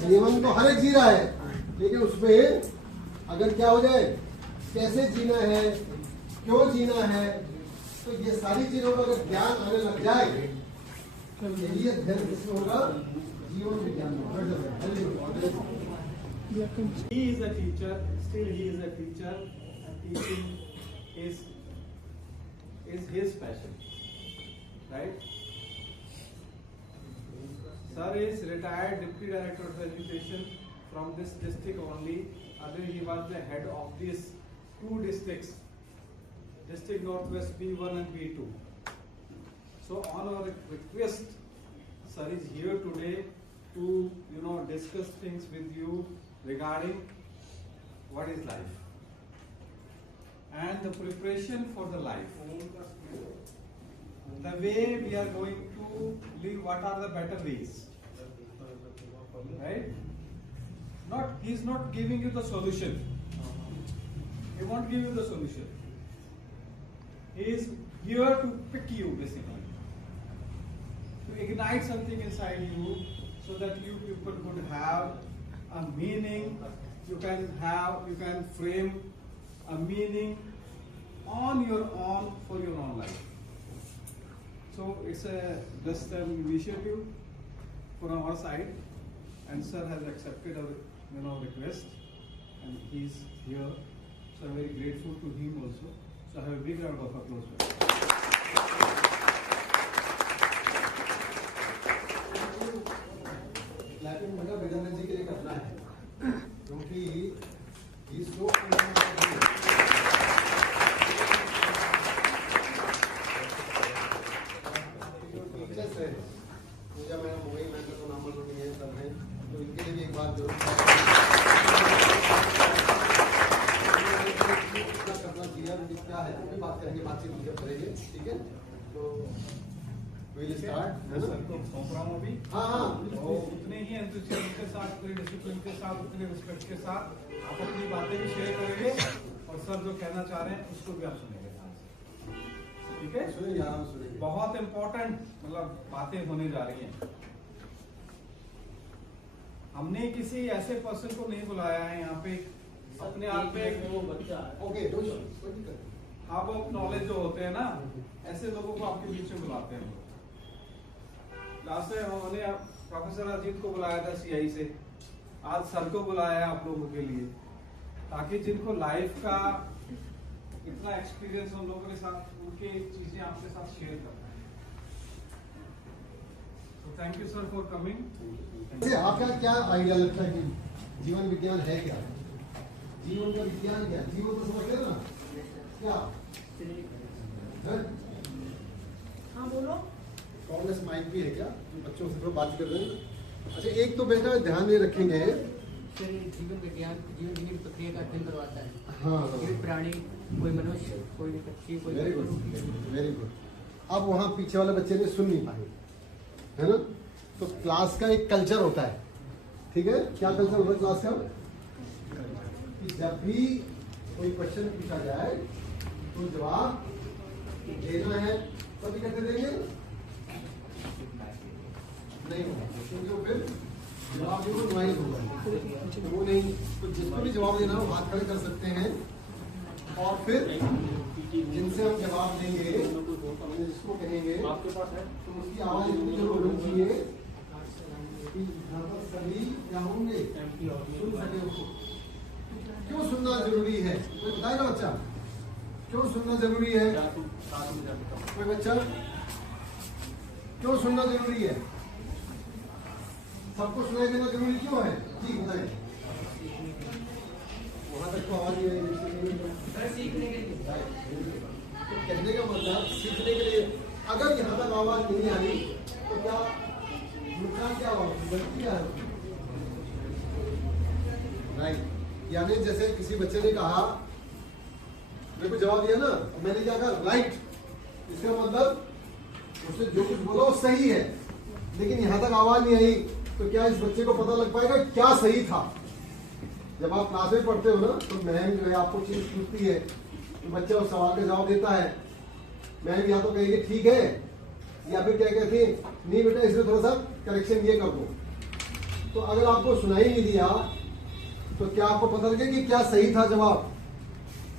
जीवन तो हर एक जी रहा है, लेकिन उसमें अगर क्या हो जाए, कैसे जीना है, क्यों जीना है, तो ये सारी चीजों का अगर ज्ञान आने लग जाए तो यही अध्ययन किसमें होगा, जीवन विज्ञान में। He is a teacher, still he is a teacher, and teaching is his passion, right? Sir is retired Deputy Director of Education from this district only. Earlier he was the head of these two districts, District Northwest B1 and B2. So on our request, sir is here today to discuss things with you regarding what is life and the preparation for the life. The way we are going to live, what are the better ways, right? He's not giving you the solution. He won't give you the solution. He is here to pick you, basically, to ignite something inside you so that you people could have a meaning. You can frame a meaning on your own for your own life. So it's a just an initiative from our side, and sir has accepted our request, and he's here. So I'm very grateful to him also. So have a big round of applause for him. Clapping मतलब vision जी के लिए करना है, क्योंकि इसको teachers है, पूजा madam हो गई, मैंने तो नाम नहीं है सर है, तो इनके लिए भी एक बात जरूर करना क्लियर क्या है, तो बात करेंगे, बातचीत करेंगे, ठीक है? तो we'll start, है ना? तो प्रोग्राम अभी हाँ उतने ही एंथुसियाज्म के साथ, उतने डिसिप्लिन के साथ, उतने रिस्पेक्ट के साथ आप अपनी बातें भी शेयर करेंगे, और सर जो कहना चाह रहे हैं उसको भी आप सुनेंगे, ठीक है? सुनेंगे, आराम से सुनेंगे। बहुत इम्पोर्टेंट बातें होने जा रही हैं। हमने किसी ऐसे पर्सन को नहीं बुलाया है यहाँ पे, अपने आप में ओके, आप नॉलेज जो होते हैं ना, ऐसे लोगों को आपके बीच में बुलाते हैं। लास्ट टाइम हमने प्रोफेसर अजीत को बुलाया था सीआई से, आज सर को बुलाया है आप लोगों के लिए, ताकि जिनको लाइफ का इतना एक्सपीरियंस हम लोगों के साथ, उनके चीजें आपके साथ शेयर करना है। तो thank you sir for coming. आपका क्या आइडिया लगता है कि जीवन विज्ञान है क्या? जीवन का विज्ञान क्या? जीवन तो समझते ना क्या? हाँ बोलो। कांग्रेस माइक भी है क्या? बच्चों से थोड़ा बात कर रहे हैं। अच्छा, एक तो बेटा ध्यान में रखेंगे, जीवन विज्ञान जीवन जीने की प्रक्रिया का अध्ययन करवाता है। हाँ, कोई प्राणी, कोई मनुष्य, कोई पक्षी, कोई वेरी गुड, वेरी गुड। अब वहाँ पीछे वाले बच्चे ने सुन नहीं पाए, है ना? तो क्लास का एक कल्चर होता है, ठीक है? क्या कल्चर होता है क्लास का? कि जब भी कोई क्वेश्चन पूछा जाए तो जवाब देना है, तभी कैसे देंगे? नहीं होगा, क्योंकि वो फिर जवाब जो नॉइज होगा, वो नहीं। तो जिसको भी जवाब देना हो हाथ खड़े कर सकते हैं, और फिर जिनसे हम जवाब देंगे, जिसको कहेंगे, तो उसकी आवाज इतनी जरूर होनी चाहिए कि सभी क्या होंगे, सुन सके उसको। क्यों सुनना जरूरी है? कोई बताएगा बच्चा, क्यों सुनना जरूरी है? कोई बच्चा, क्यों सुनना जरूरी है? सबको सुनाई देना जरूरी क्यों है? जी बताइए। वहां तक तो आवाज नहीं आई, सीखने के लिए। तो कहने का मतलब सीखने के लिए। अगर यहाँ तक आवाज नहीं आई तो क्या नुकसान, क्या होगा, गलती क्या है? राइट, यानी जैसे किसी बच्चे ने कहा, मेरे को जवाब दिया ना, मैंने क्या कहा? राइट। इसका मतलब उसने जो कुछ बोला वो सही है, लेकिन यहाँ तक आवाज नहीं आई तो क्या इस बच्चे को पता लग पाएगा क्या सही था? जब आप क्लास में पढ़ते हो ना, तो मैम जो है आपको चीज पूछती है, तो बच्चा उस सवाल का जवाब देता है, मैम या तो कहेगी ठीक है, या फिर क्या कहती है, नहीं बेटा इसमें थोड़ा सा करेक्शन ये कर दो। तो अगर आपको सुनाई नहीं दिया तो क्या आपको पता लगे कि क्या सही था जवाब?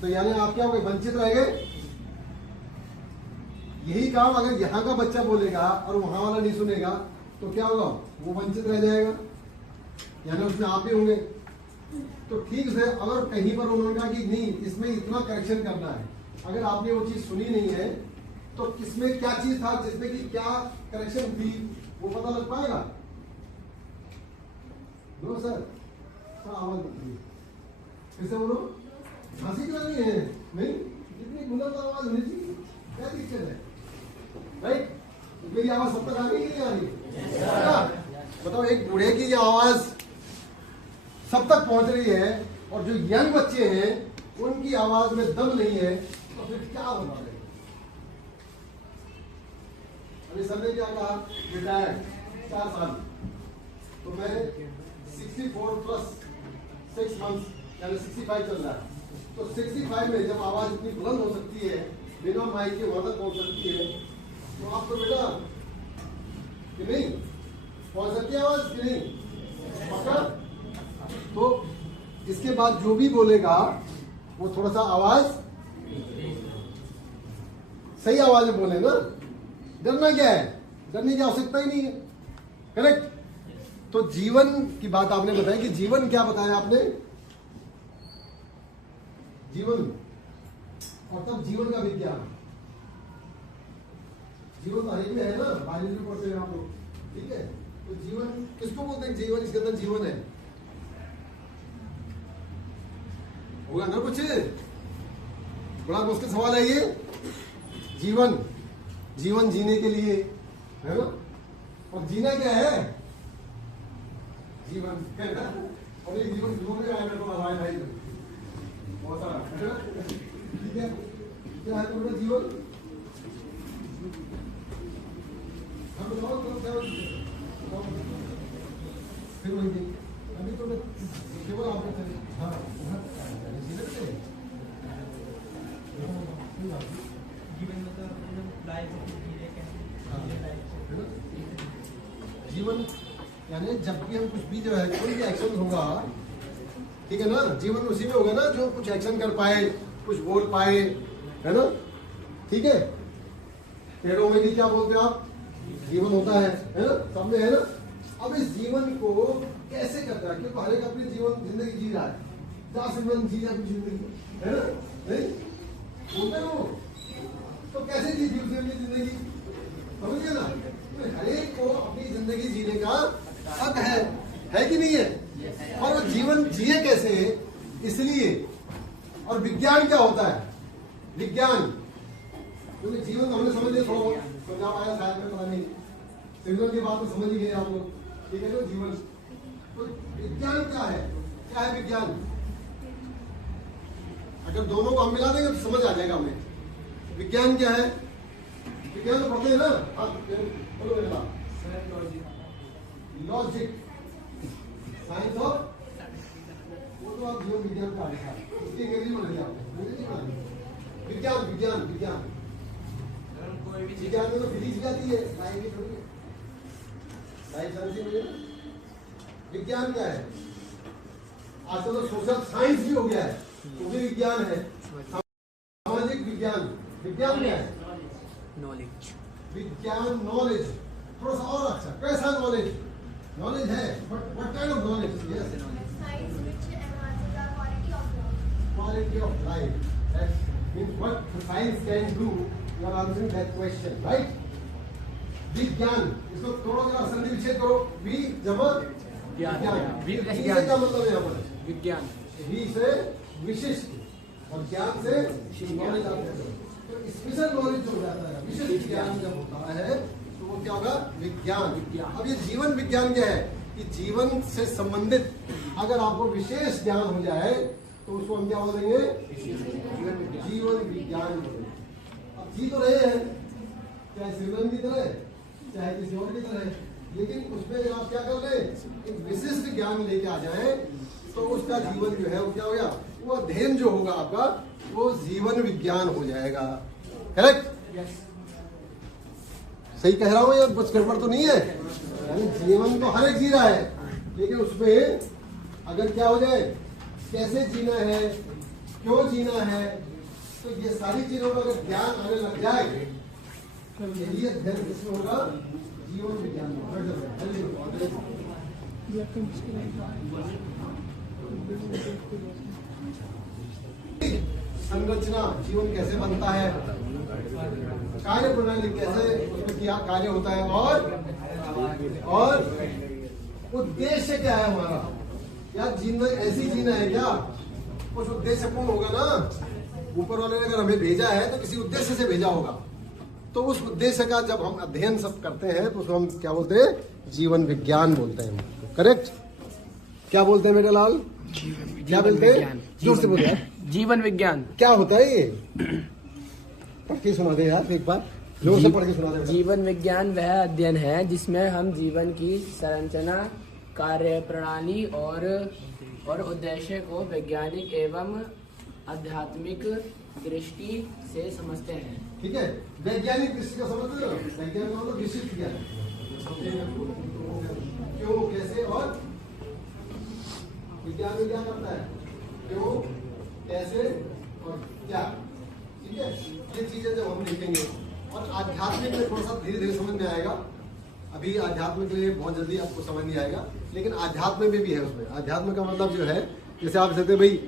तो यानी आप क्या हो गए, वंचित रह गए। यही काम अगर यहाँ का बच्चा बोलेगा और वहां वाला नहीं सुनेगा तो क्या होगा, वो वंचित रह जाएगा, यानी उसमें आप ही होंगे। तो ठीक से अगर कहीं पर उन्होंने कहा कि नहीं इसमें इतना करेक्शन करना है, अगर आपने वो चीज सुनी नहीं है तो किसमें क्या चीज था जिसमें कि क्या करेक्शन थी वो पता लग पाएगा? नो सर, आवाज फिर से बोलो। हंसी क्यों नहीं है? नहीं, इतनी बुलंद आवाज होनी चाहिए, क्या दिक्कत है? राइट, मेरी आवाज सब तक आ गई कि नहीं आ रही? बताओ, एक बूढ़े की ये आवाज सब तक पहुंच रही है और जो यंग बच्चे हैं उनकी आवाज में दम नहीं है, तो फिर क्या होगा? अभी सर ने क्या कहा, रिटायर्ड 4 साल, तो मैं 64 प्लस 6 मंथ्स यानी 65 चल रहा है। तो 65 में जब आवाज इतनी बुलंद हो सकती है, बिना माइक के वहां तक पहुंच सकती है, तो आप तो बेटा कि नहीं पहुंच सकती है आवाज कि नहीं? पक्का? तो इसके बाद जो भी बोलेगा वो थोड़ा सा आवाज सही आवाज में बोले ना। डरना क्या है? डरने की आवश्यकता ही नहीं है। करेक्ट? तो जीवन की बात आपने बताई कि जीवन क्या बताया आपने? जीवन और तब जीवन का विज्ञान। जीवन तो हर एक में है ना, बायोलॉजी में पढ़ते हैं आप लोग, ठीक है? तो जीवन किसको बोलते हैं? जीवन, इसके अंदर जीवन है, होगा ना कुछ? बड़ा मुश्किल सवाल है ये। जीवन, जीवन जीने के लिए है ना, और जीना क्या है? जीवन है ना? और ये जीवन जीवन में आएगा तो हमारे भाई बहुत सारा, ठीक है? क्या है तुम्हारा जीवन? हम बताओ फिर वही अभी तो केवल आप हाँ जीवन यानी जब भी हम कुछ भी जो है कोई भी एक्शन होगा, ठीक है ना, जीवन उसी में होगा ना जो कुछ एक्शन कर पाए, कुछ बोल पाए, है ना? ठीक है? पेड़ों में भी क्या बोलते हैं आप? जीवन होता है ना? सब में है ना? अब इस जीवन को कैसे करता है? क्योंकि हर एक अपनी जीवन जिंदगी जी रहा है, जा सिमरन जी अपनी जिंदगी, है ना? नहीं बोलते हो तो कैसे जी उसने अपनी जिंदगी? समझिए ना, तो हर एक को अपनी जिंदगी जीने का हक है कि नहीं है? और वो जीवन जिए कैसे, इसलिए। और विज्ञान क्या होता है? विज्ञान, क्योंकि जीवन हमने समझ लिया, थोड़ा समझा पाया शायद में, पता नहीं, सिग्नल की बात तो समझ ही गए आप लोग, ठीक है? जो जीवन, तो विज्ञान क्या है? क्या है विज्ञान? अगर दोनों को हम मिला देंगे तो समझ आ जाएगा हमें। विज्ञान क्या है? विज्ञान तो पढ़ते हैं ना, बोलो मेरे बात। लॉजिक, साइंस ऑफ, वो तो आप जीवन विज्ञान का है, उसकी अंग्रेजी में लिया आपने। विज्ञान विज्ञान विज्ञान विज्ञान में तो फिजिक्स जाती है, साइंस भी थोड़ी है, साइंस में। विज्ञान क्या है? आजकल तो सोशल साइंस भी हो गया है, वो भी विज्ञान है। सामाजिक विज्ञान, विज्ञान क्या है? नॉलेज, विज्ञान नॉलेज, थोड़ा सा और अच्छा, कैसा नॉलेज? नॉलेज है, but what kind of knowledge? Yes, Science which enhances the quality of life. quality of life. That means what science can do. You are answering that question, right? विज्ञान, इसको थोड़ा जरा संधि विच्छेद करो। वि जमा विज्ञान, विज्ञान से क्या मतलब है यहाँ पर? विज्ञान, वि से विशिष्ट और ज्ञान से नॉलेज आता है। तो स्पेशल नॉलेज जो हो जाता है, विशिष्ट ज्ञान जब होता है तो वो क्या होगा? विज्ञान। अब ये जीवन विज्ञान क्या है? कि जीवन से संबंधित अगर आपको विशेष ज्ञान हो जाए तो उसको हम क्या बोलेंगे? जीवन विज्ञान बोलेंगे। अब जी तो रहे हैं, चाहे सिमरन की तरह, चाहे किसी और की तरह, लेकिन उसमें अगर आप क्या कर रहे हैं, एक विशिष्ट ज्ञान लेके आ जाए तो उसका जीवन जो है वो क्या हो गया? वो अध्ययन जो होगा आपका वो जीवन विज्ञान हो जाएगा। करेक्ट? सही कह रहा हूं या कुछ गड़बड़ तो नहीं है? यानी जीवन तो हर एक जी रहा है, लेकिन उसमें अगर क्या हो जाए, कैसे जीना है, क्यों जीना है, तो ये सारी चीजों का अगर ज्ञान आने लग जाए तो यही अध्ययन किसमें होगा, जीवन विज्ञान में। संरचना, जीवन कैसे बनता है, कार्य प्रणाली कैसे उसमें क्या कार्य होता है, और उद्देश्य क्या है हमारा, या जीना ऐसी जीना है क्या, कुछ उद्देश्यपूर्ण होगा ना। ऊपर वाले ने अगर हमें भेजा है तो किसी उद्देश्य से भेजा होगा, तो उस उद्देश्य का जब हम अध्ययन सब करते हैं तो उसको हम क्या बोलते हैं, जीवन विज्ञान बोलते हैं। करेक्ट? क्या बोलते हैं मेरे लाल, क्या बोलते हैं, जोर से बोलिए। जीवन विज्ञान क्या होता है ये, पढ़ के सुना दे यार एक बार, जोर से पढ़ के सुना दे। जीवन विज्ञान वह अध्ययन है जिसमें हम जीवन की संरचना, कार्य प्रणाली और उद्देश्य को वैज्ञानिक एवं आध्यात्मिक दृष्टि से समझते हैं। ठीक है, वैज्ञानिक दृष्टि का समझते हो, वैज्ञानिक मतलब विशिष्ट ज्ञान, क्यों, कैसे और विज्ञान में क्या करता है, क्यों, कैसे और क्या। ठीक है, ये चीजें जब हम देखेंगे, और आध्यात्मिक में थोड़ा सा धीरे धीरे समझ में आएगा। अभी आध्यात्म के लिए बहुत जल्दी आपको समझ नहीं आएगा, लेकिन आध्यात्म में भी है। उसमें आध्यात्म का मतलब जो है, जैसे आप कहते भाई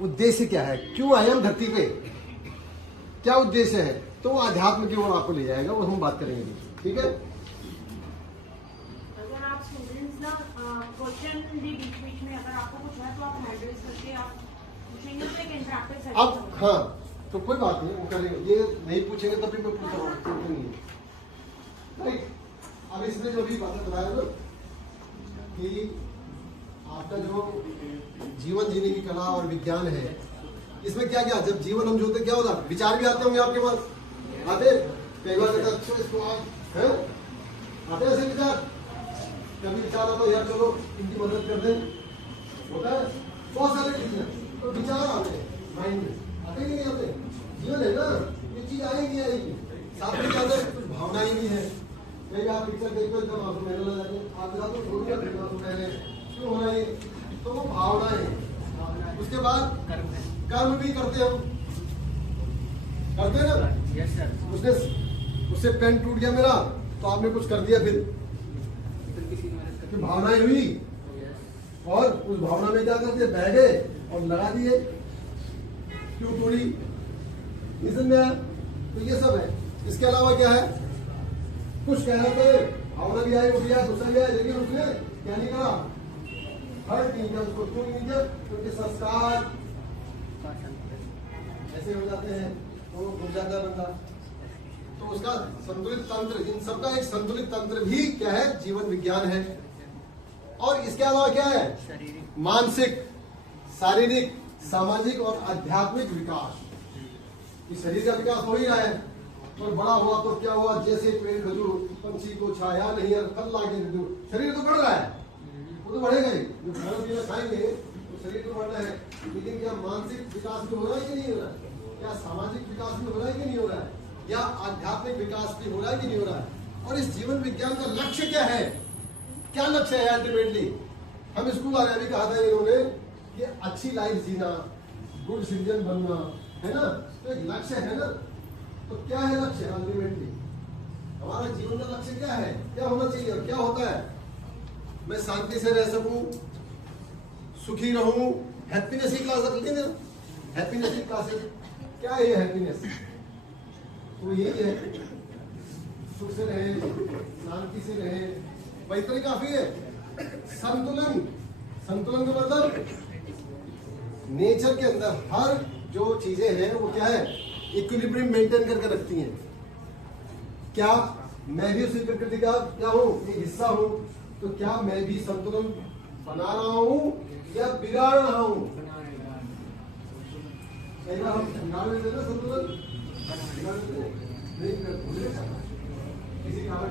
उद्देश्य क्या है, क्यों आए हम धरती पे, क्या उद्देश्य है, तो वो आध्यात्म की ओर आपको ले जाएगा, वो हम बात करेंगे। ठीक है, अगर आप स्टूडेंट्स ना क्वेश्चन भी बीच में अगर आपको कुछ है तो आप हैंड रेज करके आप पूछेंगे, तो एक इंटरैक्टिव सेशन। अब हाँ, तो कोई बात नहीं, वो करेंगे। ये नहीं पूछेंगे तब भी मैं पूछ रहा हूँ, राइट। अब इसमें जो भी बातें बताया ना कि आपका जो जीवन जीने की कला और विज्ञान है, इसमें क्या क्या, जब जीवन हम जोते क्या होता, विचार भी आते होंगे आपके पास, आते कई बार कहता अच्छा इसको है, आते ऐसे विचार, कभी विचार आता यार चलो इनकी मदद कर दें, होता है बहुत सारे चीजें, तो विचार आते हैं माइंड में, आते ही नहीं आते, जीवन है ना, ये चीज आएगी आएगी। साथ में क्या है, कुछ भावनाएं भी है। कई बार पिक्चर देखो एकदम आंसू बहने लग जाते हैं, आप तो थोड़ी आंसू बहने, क्यों हो रहा है, तो वो भावनाएं। उसके बाद कर्म भी करते हम, करते हैं ना। Yes sir. उससे पेन टूट गया मेरा, तो आपने कुछ कर दिया, फिर भावनाएं हुई, और उस भावना में क्या करते, बह गए और लगा दिए, क्यों तोड़ी, समझ में आया। तो ये सब है। इसके अलावा क्या है, कुछ कहना तो भावना भी आई, वो भी आया, गुस्सा भी आया, लेकिन उसने क्या नहीं करा, हर्ट नहीं किया उसको, क्यों नहीं किया, क्योंकि संस्कार ऐसे हो जाते हैं, तो घुस जाता है बंदा। तो उसका संतुलित तंत्र, इन सबका एक संतुलित तंत्र भी क्या है, जीवन विज्ञान है। और इसके अलावा क्या है, मानसिक, शारीरिक, सामाजिक और आध्यात्मिक विकास। इस शरीर का विकास हो ही रहा है, और बड़ा हुआ तो क्या हुआ, जैसे पेड़ खजूर पंछी को छाया नहीं है, फल लाके शरीर तो बढ़ रहा है, वो तो बढ़ेगा ही, जो खाना पीना खाएंगे तो शरीर तो बढ़ना है, लेकिन क्या मानसिक विकास भी हो रहा है कि नहीं हो रहा है, क्या सामाजिक विकास भी हो रहा है कि नहीं हो रहा है, या आध्यात्मिक विकास भी हो रहा है कि नहीं हो रहा है। और इस जीवन विज्ञान का लक्ष्य क्या है, क्या लक्ष्य है अल्टीमेटली। हम स्कूल वाले अभी कहा था इन्होंने कि अच्छी लाइफ जीना, गुड सिटीजन बनना, है ना, तो एक लक्ष्य है ना। तो क्या है लक्ष्य अल्टीमेटली, हमारा जीवन का लक्ष्य क्या है, क्या होना चाहिए और क्या होता है, मैं शांति से रह सकूं, सुखी रहूं, हैप्पीनेस की क्लास रखते हैं, हैप्पीनेस की क्लासेस, क्या है हैप्पीनेस, तो यही है, सुख से रहे, शांति से रहे, वही तो काफी है। संतुलन, संतुलन का मतलब नेचर के अंदर हर जो चीजें हैं वो क्या है, इक्विलिब्रियम मेंटेन करके रखती हैं। क्या मैं भी उसी प्रकृति का क्या हूँ, एक हिस्सा हूँ, तो क्या मैं भी संतुलन बना रहा हूँ या बिगाड़ रहा हूँ। कई बार हम बिगाड़ देते हैं ना संतुलन, नहीं किसी कारण